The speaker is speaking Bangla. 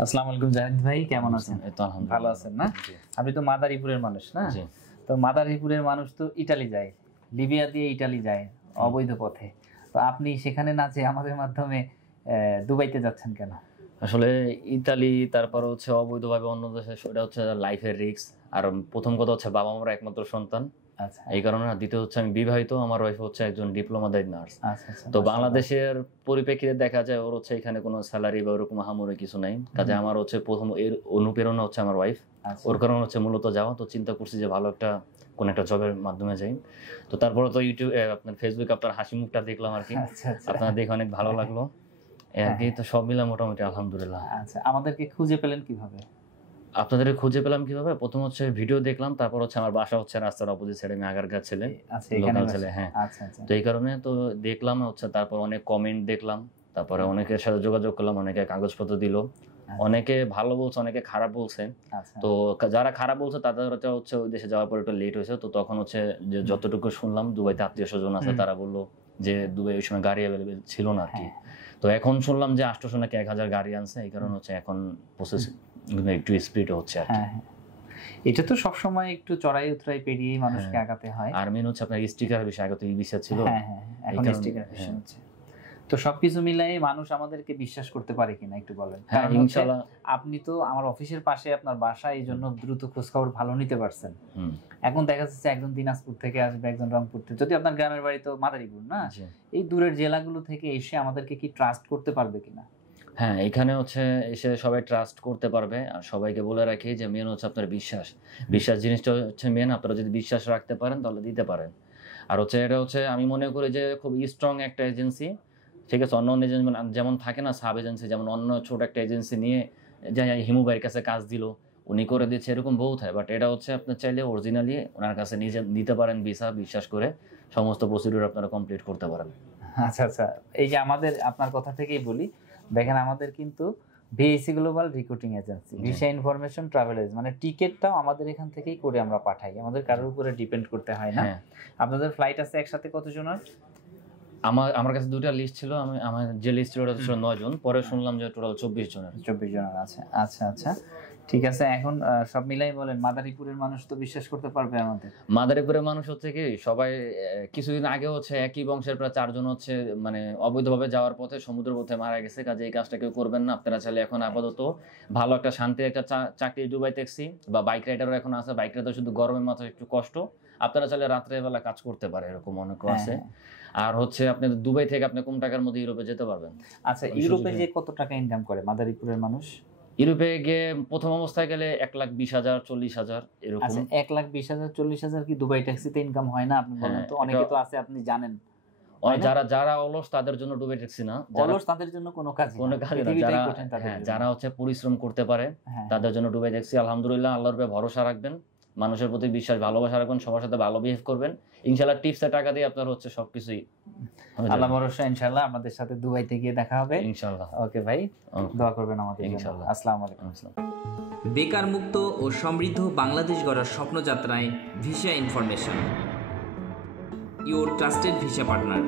আসসালামু আলাইকুম জাহিদ ভাই, কেমন আছেন? ভালো আছেন না? আপনি তো মাদারীপুরের মানুষ না? তো মাদারীপুরের মানুষ তো ইটালি যায়, লিবিয়া দিয়ে ইটালি যায় অবৈধ পথে। তো আপনি সেখানে না যেয়ে আমাদের মাধ্যমে দুবাইতে যাচ্ছেন কেন? আসলে ইতালি তারপর হচ্ছে অবৈধভাবে অন্য দেশে, সেটা হচ্ছে লাইফের রিস্ক। আর প্রথম কথা হচ্ছে বাবা মার একমাত্র সন্তান, এই কারণে। আর দ্বিতীয় হচ্ছে আমি বিবাহিত, আমার ওয়াইফ হচ্ছে একজন ডিপ্লোমাদারি নার্স। তো বাংলাদেশের পরিপ্রেক্ষিতে দেখা যায় ওর হচ্ছে এখানে কোনো স্যালারি বা ওরকম হামুরে কিছু নাই, কাজে আমার হচ্ছে প্রথম এর অনুপ্রেরণা হচ্ছে আমার ওয়াইফ। ওর কারণে হচ্ছে মূলত যাওয়া। তো চিন্তা করছি যে ভালো একটা কোন একটা জবের মাধ্যমে যাই। তো তারপরে তো ইউটিউব, আপনার ফেসবুক, আপনার হাসি মুখটা দেখলাম আর কি, আপনার দেখে অনেক ভালো লাগলো আর কি। তো সব মিলে মোটামুটি আলহামদুলিল্লাহ। আচ্ছা, আমাদেরকে খুঁজে পেলেন কিভাবে? আপনাদের খুঁজে পেলাম কিভাবে? প্রথম হচ্ছে ভিডিও দেখলাম, তারপর হচ্ছে আমার বাসা হচ্ছে রাস্তার অপোজিট সাইডে, আমি আগারগাঁ ছেলে, লোকাল ছেলে। হ্যাঁ, তো এই কারণে তো দেখলাম হচ্ছে, তারপর অনেক কমেন্ট দেখলাম, তারপরে অনেকের সাথে যোগাযোগ করলাম, অনেকে কাগজপত্র দিল, অনেকে ভালো বলছে, অনেকে খারাপ বলছে। তো যারা খারাপ বলছে তাদের হচ্ছে ওই দেশে যাওয়ার পর একটু লেট হয়েছে। তো তখন হচ্ছে যে যতটুকু শুনলাম, দুবাইতে আত্মীয় স্বজন আছে, তারা বললো যে দুবাই ওই সময় গাড়ি অ্যাভেলেবেল ছিল না আর কি। তো এখন শুনলাম যে 800 নাকি 1000 গাড়ি আনছে, এই কারণে হচ্ছে এখন প্রসেস একটু স্পিড হচ্ছে আর কি। এটা তো সবসময় একটু চড়াই উতরাই পেরিয়ে মানুষকে আগাতে হয়। আর মেন হচ্ছে আপনার স্টিকার বিষয়, আগে তো ই ভিসা ছিল, এখন স্টিকার বিষয় হচ্ছে। তো সবকিছু মিলাই মানুষ আমাদেরকে বিশ্বাস করতে পারে কিনা একটু বলেন। হ্যাঁ, ইনশাআল্লাহ। আপনি তো আমার অফিসের পাশে আপনার বাসা, এই জন্য দ্রুত খোঁজ খবর ভালো নিতে পারছেন। এখন দেখা যাচ্ছে একজন দিনাজপুর থেকে আসবে, একজন রংপুর থেকে, যদি আপনার গ্রামের বাড়ি তো মাদারীপুর না, এই দূরের জেলাগুলো থেকে এসে আমাদেরকে কি ট্রাস্ট করতে পারবে কিনা? হ্যাঁ, এখানে হচ্ছে এসে সবাই ট্রাস্ট করতে পারবে। আর সবাইকে বলে রাখি যে মেন হচ্ছে আপনার বিশ্বাস জিনিসটা হচ্ছে মেন। আপনারা যদি বিশ্বাস রাখতে পারেন তাহলে দিতে পারেন। আর হচ্ছে এটা হচ্ছে আমি মনে করি যে খুব স্ট্রং একটা এজেন্সি, ঠিক আছে। অন্য অন্য এজেন্সি যেমন থাকে না, সাব এজেন্সি, যেমন অন্য ছোট একটা এজেন্সি নিয়ে যে হিমু ভাইয়ের কাছে কাজ দিল, উনি করে দিচ্ছে, এরকম বহুত হয়। বাট এটা হচ্ছে আপনার চাইলে অরিজিনালি ওনার কাছে নিজে নিতে পারেন ভিসা, বিশ্বাস করে সমস্ত প্রসিডিউর আপনারা কমপ্লিট করতে পারেন। আচ্ছা আচ্ছা, এই যে আমাদের, আপনার কথা থেকেই বলি, দেখেন আমাদের কিন্তু ভিএসি global recruiting agency, visa information travel agency, মানে টিকেটটাও আমাদের এখান থেকেই করে আমরা পাঠাই, আমাদের কারোর উপরে ডিপেন্ড করতে হয় না। আপনাদের ফ্লাইট আছে একসাথে কতজনের? আমার কাছে দুটো লিস্ট ছিল, আমার যে লিস্ট ছিল ওটা ছিল 9 জন, পরে শুনলাম যে টোটাল 24 জনের আছে। আচ্ছা আচ্ছা, ঠিক আছে। এখন সব মিলাই বলেন, মাদারীপুরের মানুষ তো বিশ্বাস করতে পারবে আমাদের? মাদারীপুরের মানুষ হচ্ছে কি, সবাই কিছুদিন আগে হচ্ছে একই বংশের প্রায় 4 জন হচ্ছে মানে অবৈধভাবে যাওয়ার পথে সমুদ্র পথে মারা গেছে। কাজে এই কাজটা কেউ করবেন না আপনারা চাইলে। এখন আপাতত ভালো একটা শান্তির একটা চাকরি দুবাই ট্যাক্সি বা বাইক রাইডারও এখন আছে। বাইক রাইডার শুধু গরমের মাথায় একটু কষ্ট, আপনারা চাইলে রাত্রেবেলা কাজ করতে পারে, এরকম অনেকেও আছে। আর হচ্ছে আপনি দুবাই থেকে আপনি কম টাকার মধ্যে ইউরোপে যেতে পারবেন। আচ্ছা, ইউরোপে যে কত টাকা ইনকাম করে মাদারীপুরের মানুষ? ইউরোপে গিয়ে প্রথম অবস্থায় গেলে 1,20,000 40,000 এরকম। আচ্ছা, 1,20,000 40,000 কি দুবাই ট্যাক্সিতে ইনকাম হয় না? আপনি বলেন তো, অনেকে তো আছে আপনি জানেন। যারা অলস তাদের জন্য দুবাই ট্যাক্সি না, অলস তাদের জন্য কোনো কাজ না। যারা হচ্ছে পরিশ্রম করতে পারে তাদের জন্য দুবাই ট্যাক্সি। আলহামদুলিল্লাহ, আল্লাহর উপরে ভরসা রাখবেন, মানুষের প্রতি বিশ্বাস ভালোবাসা রাখবেন, সবার সাথে ভালো বিহেভ করবেন, ইনশাআল্লাহ টিপসে টাকা দিয়ে আপনার হচ্ছে সবকিছুই আল্লাহ ভরসা। ইনশাআল্লাহ আমাদের সাথে দুবাইতে গিয়ে দেখা হবে ইনশাআল্লাহ। ওকে ভাই, দোয়া করবেন আমাদের ইনশাআল্লাহ। আসসালামু আলাইকুম। বেকার মুক্ত ও সমৃদ্ধ বাংলাদেশ গড়ার স্বপ্নযাত্রায় visa information, your trusted visa partner.